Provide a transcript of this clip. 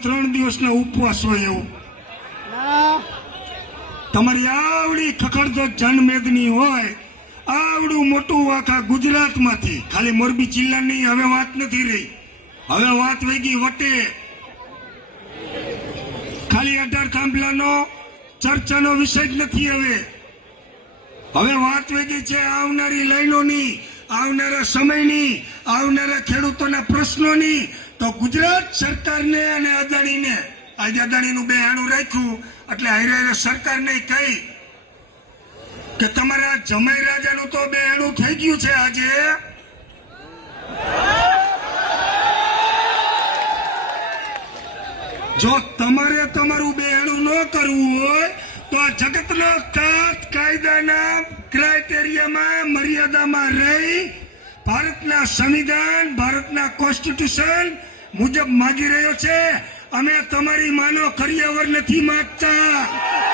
3 દિવસના ઉપવાસ હોય એવું તમારી આવડી ખખડધજ જનમેદની હોય આવડું મોટું આખા ગુજરાતમાંથી ખાલી મોરબી જિલ્લાની હવે વાત નથી રહી હવે વાત વહી ગઈ વટે ખાલી 18 થાંભલાનો ચર્ચાનો વિષય જ નથી હવે વાત વહી ગઈ છે આવનારી લાઈનોની આવનારા સમયની આવનારા ખેડૂતોના પ્રશ્નોની તો ગુજરાત સરકારને અને અદાણીને આજે અદાણીનું બેહાણું રાખ્યું એટલે હારે સરકારને કહી કે તમારા જમાઈ રાજાનું તો બેહાણું થઈ ગયું છે આજે જો તમારે તમારું બેહાણું ન કરવું હોય તો આ જગતના કાયદાના ક્રાઇટેરિયામાં મર્યાદામાં રહી ભારતના સંવિધાન ભારતના કોન્સ્ટિટ્યુશન મુજબ માગી રહ્યો છે અમે તમારી માનો કરિયાવર નથી માંગતા